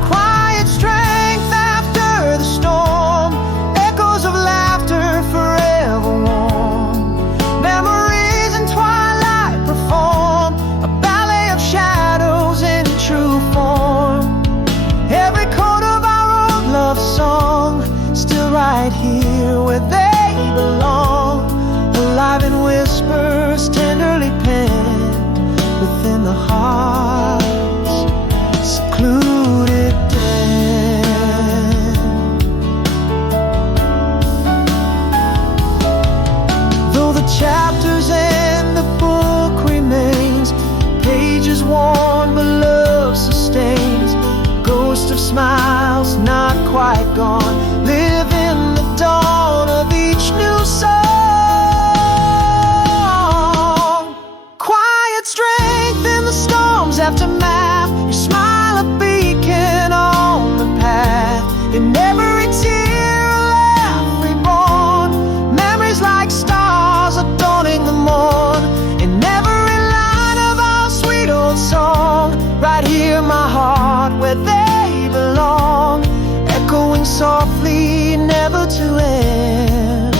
Quiet strength after the storm, echoes of laughter forever warm. Memories in twilight perform a ballet of shadows in true form. Every chord of our old love song, still right here where they belong, alive in whispers tenderly penned within the heart's secluded den. Though the chapters end, the book remains, pages worn but love sustains. Ghost of smiles not quite gone, live in the dawn of each new song. Quiet strength in the storm's aftermath, your smile a beacon on the path. In every tear a laugh reborn, memories like stars adorning the morn. In every line of our sweet old song, right here my heart where they belong, echoing softly, never to end,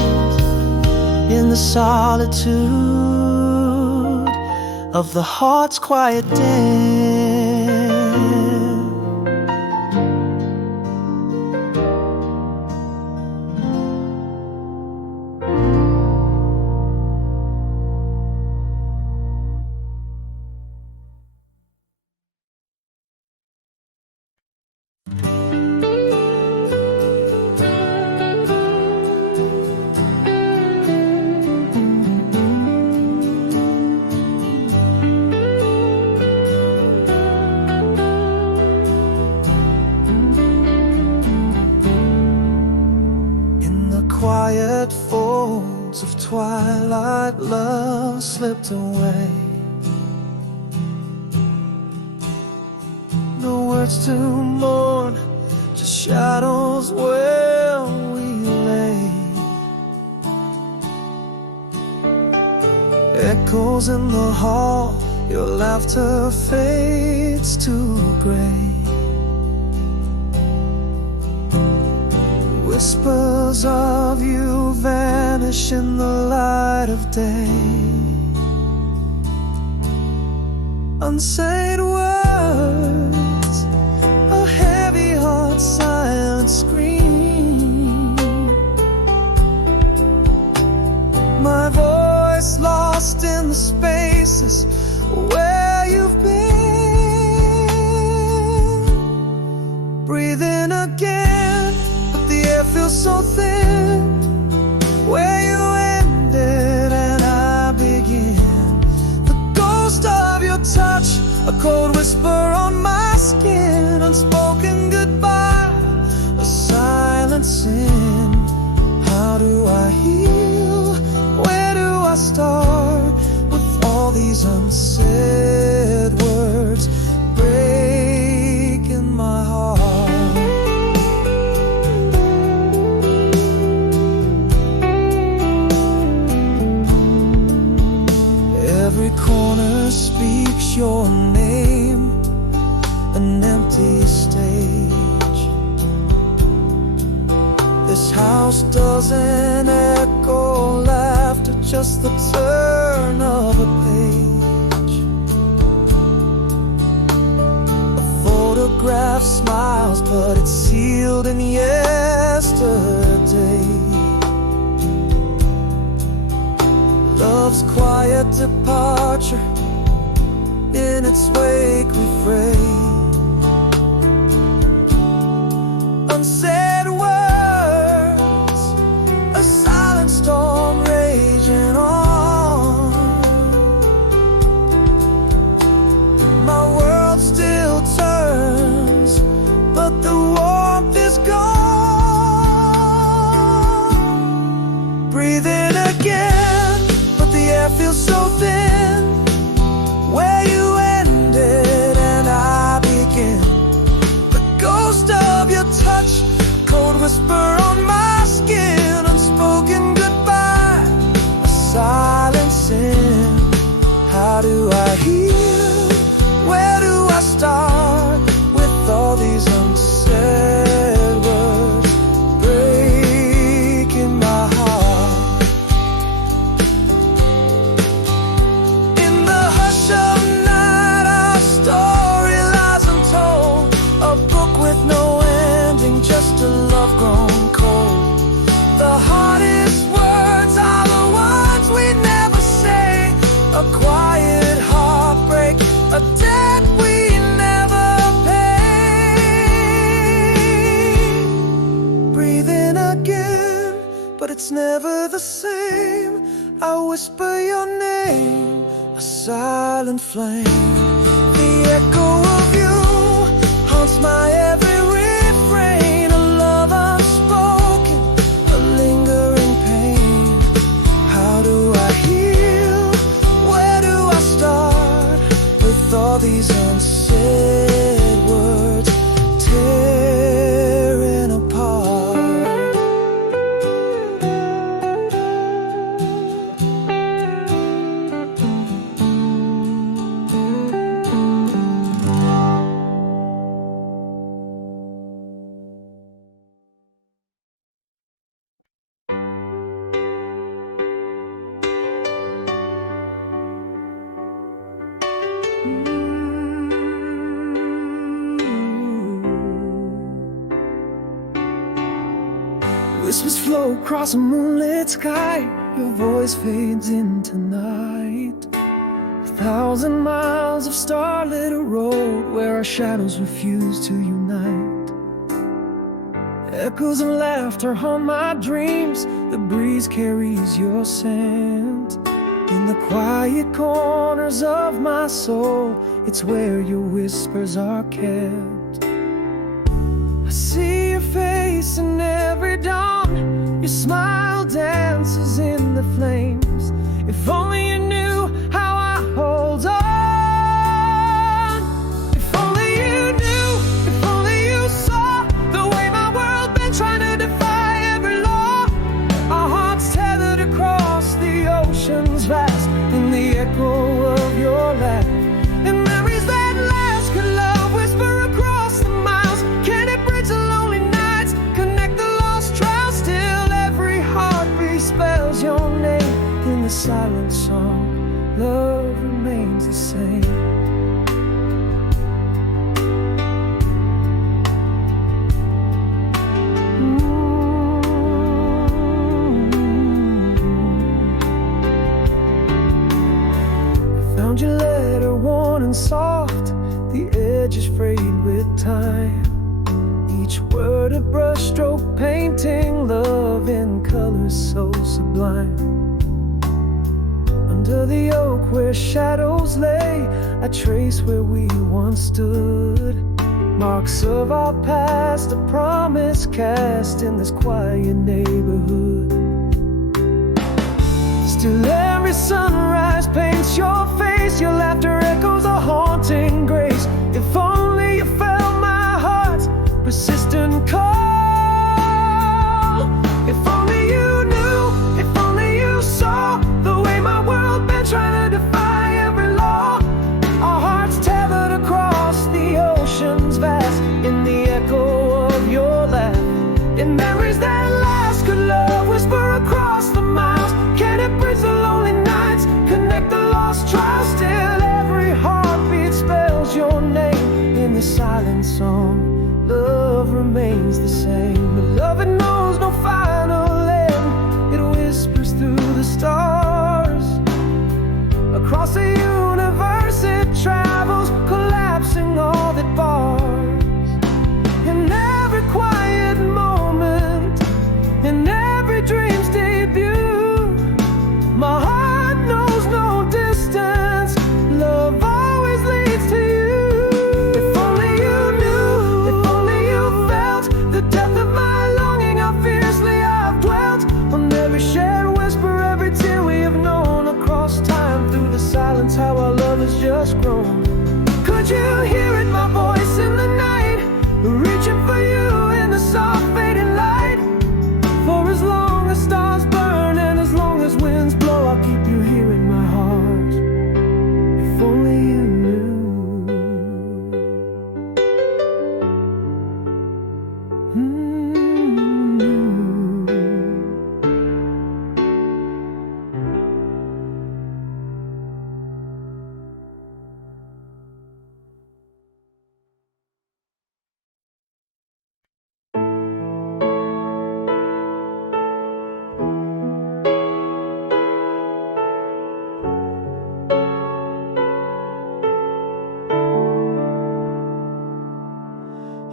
in the solitude of the heart's quiet den. Quiet folds of twilight, love slipped away. No words to mourn, just shadows where we lay. Echoes in the hall, your laughter fades to gray. Whispers of you vanish in the light of day. Unsaid words, a heavy heart, silent scream. My voice lost in the spaces where you've been. Breathing again, the air feels so thin, where you ended and I begin. The ghost of your touch, a cold whisper on my skin, unspoken goodbye, a silent sin. How do I heal? Where do I start with all these unsaid words breaking my heart? Every corner singer speaks your name, an empty stage. This house doesn't echo laughter, just the turn of a page. A photograph smiles, but it's sealed in yesterday. Love's quiet departure, in its wake we fray. Unsaid words, a silent storm raging on. My world still turns, but the warmth is gone. Breathing again, but the air feels so thin. Where you ended and I begin. The ghost of your touch, cold whisper on my skin. Unspoken goodbye, a silent sin. How do I heal? Where do I start with all these unsaid words breaking my heart? In the hush of night, our story lies untold. A book with no ending, just a love grown cold. The hardest words are the ones we never say. A quiet heartbreak, a debt we never pay. Breathing again, but it's never the same. I whisper your name, a silent flame. The echo of you haunts my every refrain. A love unspoken, a lingering pain. How do I heal? Where do I start with all these unsaid words tearing apart? Whispers flow across a moonlit sky. Your voice fades into night. 1,000 miles of starlit road where our shadows refuse to unite. Echoes of laughter haunt my dreams. The breeze carries your scent. In the quiet corners of my soul, it's where your whispers are kept. I see your face in every dawn. Your smile dances in the flames. If only you knew how I hold on. If only you knew, if only you saw the way my world been trying to defy every law. Our hearts tethered across the oceans vast in the echo of your laugh. And memories that last, could love whisper across the miles? Can it bridge the lonely nights, connect the lost trials? Still every heartbeat spells your name. In the silent song, love remains the same. Found your letter worn and soft, the edges frayed with time. Each word a brushstroke painting love in colors so sublime. Under the oak where shadows lay, I trace where we once stood. Marks of our past, a promise cast in this quiet neighborhood. Still every sunrise paints your face. Your laughter echoes a haunting grace. If only you felt my heart's persistent call. If only you knew, if only you saw the way my world been trying to defy every law. the silent song, love remains the same. The love, it knows no final end. It whispers through the stars. Across the universe it travels, collapsing all that bars. In every quiet moment, in every dream's debut, my heart knows no distance. Love always leads to you. If only you knew, if only you felt the depth of my longing, how fiercely I've dwelt on every shared whisper, every tear we have known. Across time, through the silence, how our love has just grown. Could you hear it, my voice in the night, reaching for you in the soft fading light? For as long as stars burn and as long as winds blow, I'll keep you here in my heart. If only you knew.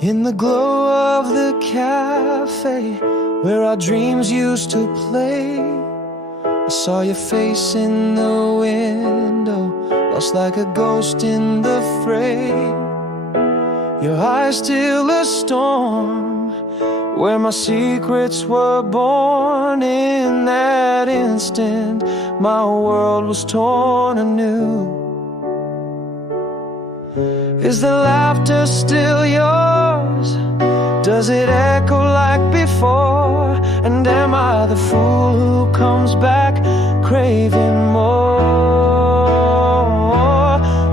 In the glow of the cafe where our dreams used to play, I saw your face in the window, lost like a ghost in the fray. Your eyes still a storm, where my secrets were born. In that instant, my world was torn anew. Is the laughter still yours? Does it echo like before? And am I the fool who comes back craving more?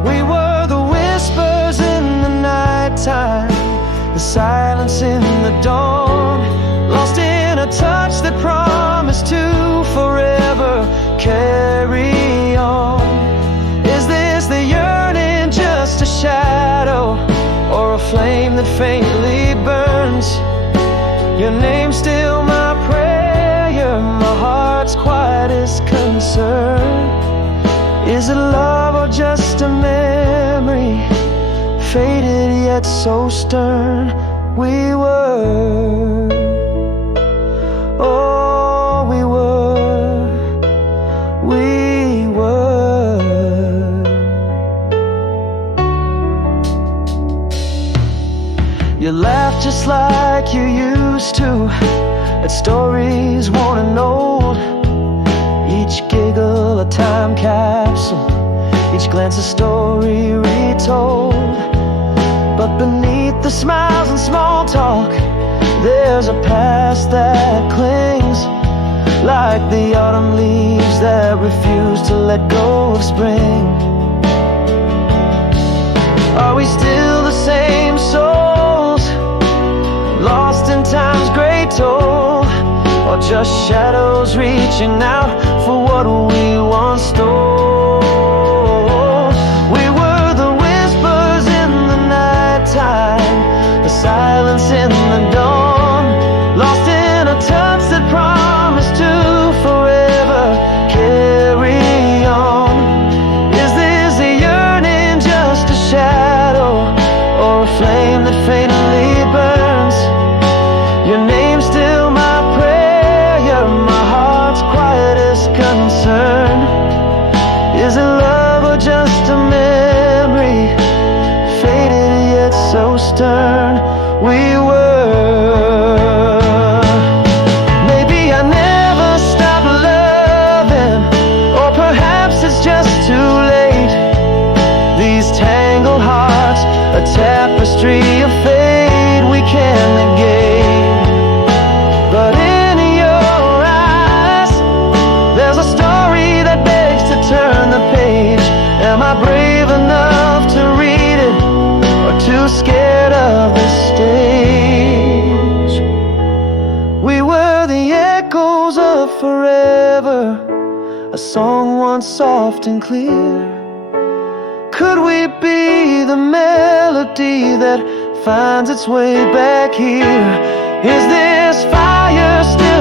We were the whispers in the nighttime, the silence in the dawn, lost in a touch that promised to forever carry on. Is this the yearning, just a shadow, or a flame that faintly burns? Your name's still my prayer, my heart's quietest concern. Is it love or just a memory, faded yet so stern? We were, oh we were, we were. You laughed just like you used to at stories worn and old. Each giggle a time capsule, each glance a story retold. But beneath the smiles and small talk, there's a past that clings, like the autumn leaves that refuse to let go of spring. Are we still the same souls, lost in time's great toll, or just shadows reaching out for what we once stole? We were the whispers in the nighttime, the silence in the dawn, lost in a touch that promised to forever carry on. Is this a yearning, just a shadow, or a flame that fatally burns? Your name's still my prayer, my heart's quietest concern. Is it love or just a memory, faded yet so stern? We were. Maybe I never stopped loving, or perhaps it's just too late. These tangled hearts, a tapestry of fate we can't negate. But in your eyes, there's a story that begs to turn the page. Am I brave enough to read it, or too scared of the stage? We were the echoes of forever, a song once soft and clear, Could we be the melody that finds its way back here? Is this fire still